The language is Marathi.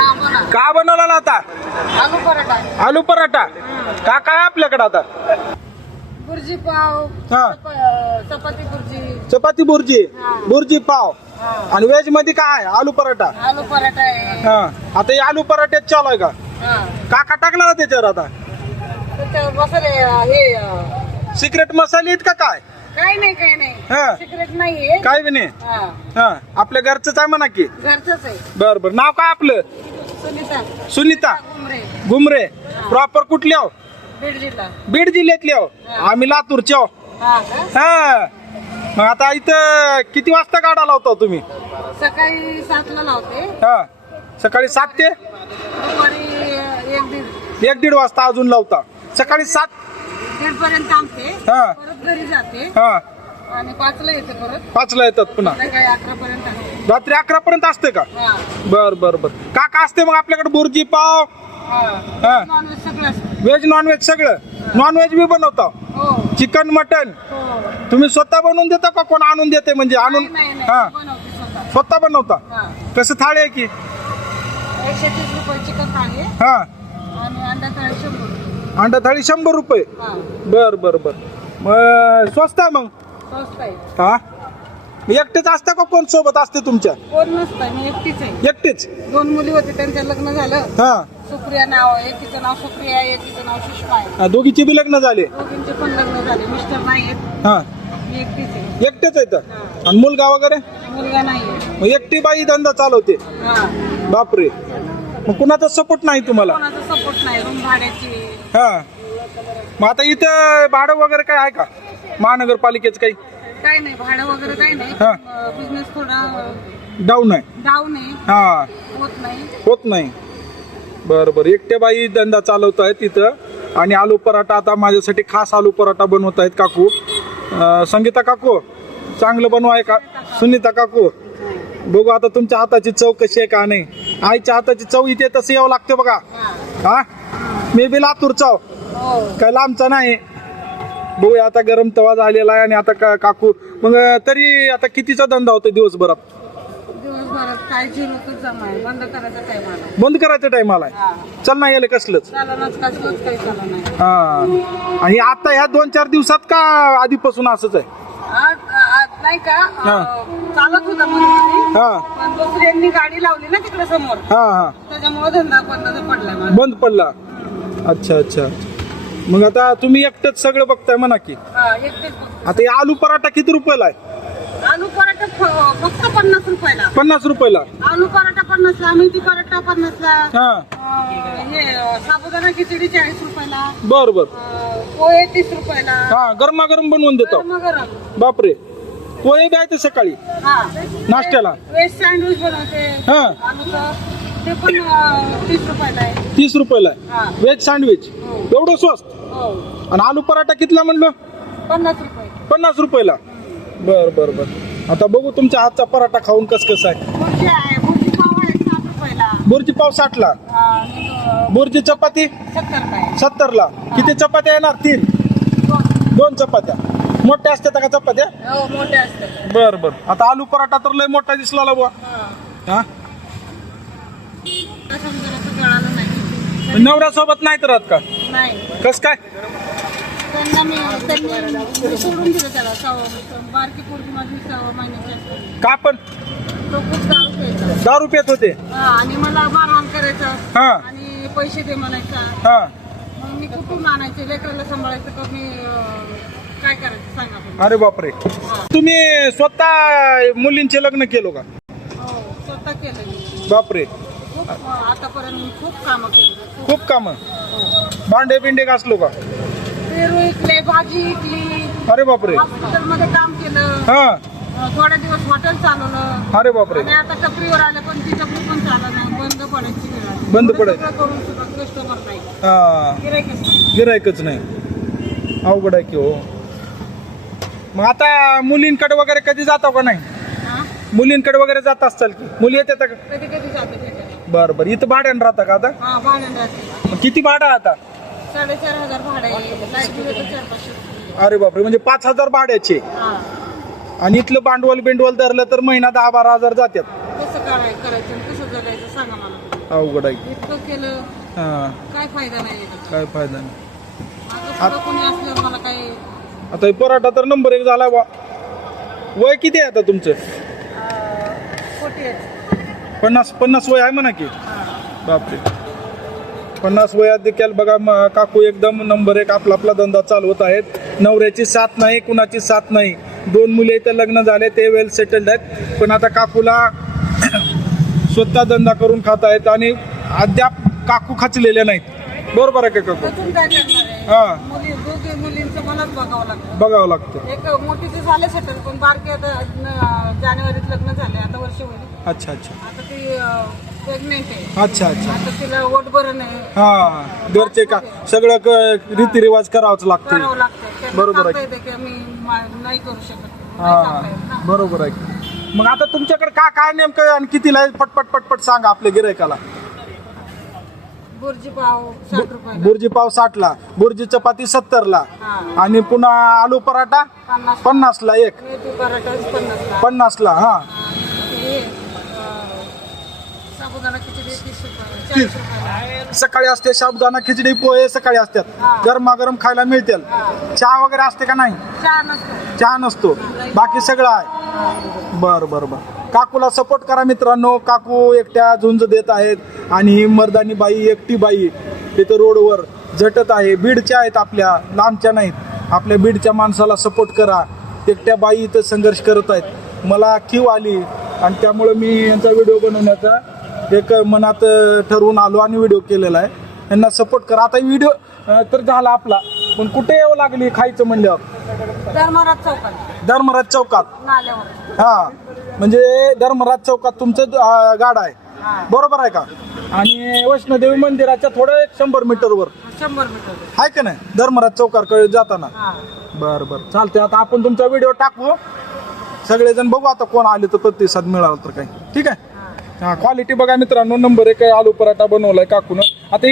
हा बोला. का बनवला आता? आलू पराठा. आलू पराठा. का काय आपल्याकडे आता? बुर्जी पाव. हा. चपाती बुर्जी. चपाती बुर्जी, हा. बुर्जी पाव. हा. आणि व्हेज मध्ये काय? आलू पराठा. आलू पराठा आहे. हा. आता हे आलू पराठ्यात चालू आहे का? हा. का टाकला ना त्याच्यावर आता? त्याच्यावर मसाले हे सिक्रेट मसाले आहेत का काय? काही नाही काही नाही. हा. सिक्रेट नाहीये. काय बी नाही. हा. हा. आपल्या घरचंच आहे म्हणा की. घरचंच आहे. बर बर. नाव काय आपलं? सुनीता सुनीता घुमरे. घुमरे. प्रॉपर कुठले आहो? बीड जिल्हा. बीड जिल्ह्यातले आहो. हा. आम्ही लातूरचे आहो. हा का? हा. मग आता इथं किती वाजता गाडा लावता तुम्ही? सकाळी 7ला लावते. हा. सकाळी 7 ते दुपारी 1-1:30. 1-1:30 वाजता अजून लावता. सकाळी 7. 1:30 पर्यंत थांबते. हा. परत घरी जाते हा. आणि 5ला येते परत. 5ला येतात पुन्हा. सकाळी 11 पर्यंत असते. रात्री 11 पर्यंत असते का? हा. बर बर बर. का असते मग आपल्याकडे? बुर्जी पाव, हा. हा. नॉनव्हेज सगळं असतं. व्हेज नॉनव्हेज सगळं. नॉनव्हेज बी बनवता? हो चिकन मटन हो. तुम्ही स्वतः बनवून देता का कोण आणून देते? म्हणजे आणून नाही नाही हा बनवते स्वतः. स्वतः बनवता? हा. कसं थाळी आहे की? 130 रुपये चिकन थाळी हा. आणि अंडा थाळी 100. अंडा थाळी 100 रुपये. हा. बर बर बर. मग स्वस्त आहे मग. स्वस्त आहे. हा. एकटेच असता का कोण सोबत असते तुमच्या? कोण नसतं, मी एकटीच आहे. एकटेच? 2 मुली होते, त्यांचं लग्न झालं. हा. सुप्रिया नाव आहे, एकीचं नाव सुप्रिया आहे, एकीचं नाव सुषमा आहे. दोघीची बी लग्न झाले? दोघींचे पण लग्न झाले. मिस्टर नाही आहेत. हा. मी एकटीच आहे. एकटेच आहेत? हा. आणि मुलगा वगैरे? मुलगा नाहीये. मग एकटी बाई धंदा चालवते? हा. बापरे. मग कुणाचा सपोर्ट नाही तुम्हाला? कोणाचा सपोर्ट नाही. रूम भाड्याची. हा. मग आता इथं भाडं वगैरे काय आहे का महानगरपालिकेचं? काही काही नाही भाडं वगैरे काही नाही. हा. बिझनेस थोडा डाऊन आहे? डाऊन आहे. हा. होत नाही. होत नाही. बरं बरं. एकट्या बाई धंदा चालवत आहेत तिथं. आणि आलू पराठा आता माझ्यासाठी खास आलू पराठा बनवत आहेत काकू. संगीता काकू चांगलं बनवाय का? सुनीता काकू बघू आता तुमच्या हाताची चव कशी आहे का नाही. आईच्या हाताची चव इथे तसं यावं लागते बघा. हा. हा. मी बी लातूर चव हो. काय लांबचा नाही. बघूया आता गरम तवा झालेला आहे. आणि आता काकू मग तरी आता कितीचा धंदा होतो दिवसभरात? दिवसभरात काय झिरोच जमा आहे. बंद करायचा टाइम आला. बंद करायचं टाइम आलाय? हा. चल नाही गेलं कसलंच? चालनाच कसलंच काही चालू नाही. हा. आणि आता ह्या 2-4 दिवसात का आधीपासून असंच आहे? नाही का हा. चालत होता मध्ये. हा पण दुसऱ्यांनी गाडी लावली ना तिकडे समोर, हा हा. त्याच्यामुळे धंदा बंद पडला माझा. बंद पडला? अच्छा अच्छा. मग आता तुम्ही एकटंच सगळं बघताय म्हणा की. हा, एकटेच बघतो. आता हे आलू पराठा किती रुपयाला आहे? आलू पराठा फक्त 50 रुपयाला. 50 रुपयाला? आलू पराठा 50ला, मेथी पराठा 50ला. हा. हे साबुदाणा खिचडी 40 रुपयाला. बर बर. पोहे 30 रुपयाला. हा. गरमागरम बनवून देतो? गरम. बापरे. पोहे द्यायचे सकाळी हा. नाश्त्याला? वेज सँडविच बनवते हा. आलूचं, ते पण 30 रुपयाला आहे. 30 रुपयाला आहे हा. Veg sandwich? हो. एवढं स्वस्त? हो. आणि आलू पराठा कितीला म्हणलं? 50 रुपये. 50 रुपयाला? बर बर बर. आता बघू तुमच्या हातचा पराठा खाऊन कसं आहे. बुर्जी आहे, बुर्जी पाव आहे 60 रुपयाला. बुर्जी पाव 60ला? बुर्जी चपाती 70 रुपये. 70ला? किती चपात्या येणार? 3? 2 चपात्या? मोठ्या असतात का चपात्या? हो, मोठे असतात. बर बर. आता आलू पराठा तर लय मोठा दिसला बुवा. हा. समजा गळालं नाही. नवऱ्यासोबत नाही तर राहत का? नाही. कस काय? त्यांनी सोडून दिलं त्याला. बारकी पोरगी माझी 6 महिन्याची असते. का पण? तो खूप दारू प्यायचा. दारू पित होते? हा, आणि मला मारहाण करायचं. हा आणि पैसे दे म्हणायचा. हा. मग मी कुठून आणायचे? लेकराला सांभाळायचं का मी काय करायचं सांगा तुम्ही. अरे बापरे. तुम्ही स्वतः मुलींचे लग्न केलो का? हो, स्वतः केलं मी. बापरे. खूप आतापर्यंत मी खूप कामं केली. खूप काम? भांडे बिंडे घासलो का? पेरू इकले, भाजी इकली. अरे बापरे. हॉस्पिटल मध्ये काम केलं. हा. थोड्या दिवस हॉटेल चालवलं. अरे बापरे. आणि आता टपरीवर आले, पण ती टपरी पण चालत नाही. बंद पडायची वेळ आली. बंद पडायची. सगळं करून सुद्धा कस्टमर नाही. हा. गिऱ्हाईकच नाही. गिरायकच नाही? अवघड आहे की हो. मग आता मुलींकडे वगैरे कधी जातो का नाही? हा? मुलींकडे वगैरे जात असताल की? मुली येतात का? कधी कधी जाते त्याच्यात. बरं बरं. इथं भाड्यानं राहता का आता? हा, भाड्यानं राहते. मग किती भाडं आहे आता? 4,500 भाडं आहे. लाईट बिल तर 400-500. अरे बापरे. म्हणजे 5,000 भाड्याचे? हा. आणि इथलं भांडवल बिंडवल धरलं तर महिना 10-12 हजार जातात? कसं करायचं आणि कसं जगायचं सांगा मला. अवघड आहे. इतकं केलं हा, काय फायदा नाही याचा. काय फायदा नाही. माझं पुढं कोणी असल्यावर मला काही आता हे पराठा तर नंबर 1 झाला बा. वय किती आहे आता तुमचं? खोटी आहे. 50 वय आहे म्हणा की. बापरे, 50 वयात देखील बघा काकू एकदम नंबर 1 आपला आपला धंदा चालवत आहेत. नवऱ्याची साथ नाही, कुणाची साथ नाही. 2 मुले इथं लग्न झाले, ते वेल सेटल्ड आहेत. पण आता काकूला स्वतः धंदा करून खात आहेत आणि अद्याप काकू खचलेल्या नाहीत. बरोबर आहे का काकू? अजून काय करणार आहे? हा, दोघे मुलींचं मलाच बघावं लागतं. बघावं लागतं. एक मोठीचे झाले सेटल, पण बारके आता जानेवारीत लग्न झाले, आता वर्ष होईल. अच्छा अच्छा आता ती प्रेग्नेंट आहे. अच्छा अच्छा. आता तिला वोट बरं नाही, हा, घरचे का सगळं रीतिरिवाज करावंच लागतं. करावं लागतं. बरोबर आहे. सांगता येते की मी नाही करू शकत, नाही हा, सांगता येत ना. बरोबर आहे. मग आता तुमच्याकडे काय नेमकं आणि कितीला आहे? पटपट पटपट सांगा आपल्या गिरायकाला. बुर्जी पाव 60 रुपये, बुर्जी पाव 60ला, बुर्जी चपाती 70ला, आणि पुन्हा आलू पराठा 50ला एक, मेथी पराठा 50 50ला. हा, साबुदाणा खिचडी 30 रुपये, 40 रुपये. सकाळी असते साबुदाणा खिचडी पोहे, सकाळी असतात गरमागरम खायला मिळतील. चहा वगैरे असते का नाही? चहा नसतो. चहा नसतो, बाकी सगळं आहे. बर बर बर. काकूला सपोर्ट करा मित्रांनो. काकू एकट्या झुंज देत आहेत आणि ही मर्दानी बाई, एकटी बाई तिथं रोडवर झटत आहे. बीडच्या आहेत, आपल्या लांबच्या नाहीत. आपल्या बीडच्या माणसाला सपोर्ट करा. एकट्या बाई इथं संघर्ष करत आहेत. मला कीव आली आणि त्यामुळे मी यांचा व्हिडिओ बनवण्याचा एक मनात ठरवून आलो आणि व्हिडिओ केलेला आहे. यांना सपोर्ट करा. आता व्हिडिओ तर झाला आपला, पण कुठे यावं लागली खायचं म्हणल्यावर? धर्मराज चौकात, धर्मराज चौकात. नाल्यावर. हा, म्हणजे धर्मराज चौकात तुमचं गाडा आहे. बरोबर आहे का? आणि वैष्णोदेवी मंदिराच्या थोडं 100 मीटरवर 100 मीटर. आहे का नाही, धर्मराज चौकाकडे जाताना? हा. बरं बरं, चालते. आता आपण तुमचा व्हिडिओ टाकू, सगळेजण बघू आता कोण आले तर प्रतिसाद मिळाला तर काही. ठीक आहे. हा, क्वालिटी बघा मित्रांनो, नंबर 1 आलू पराठा बनवलाय काकून. आता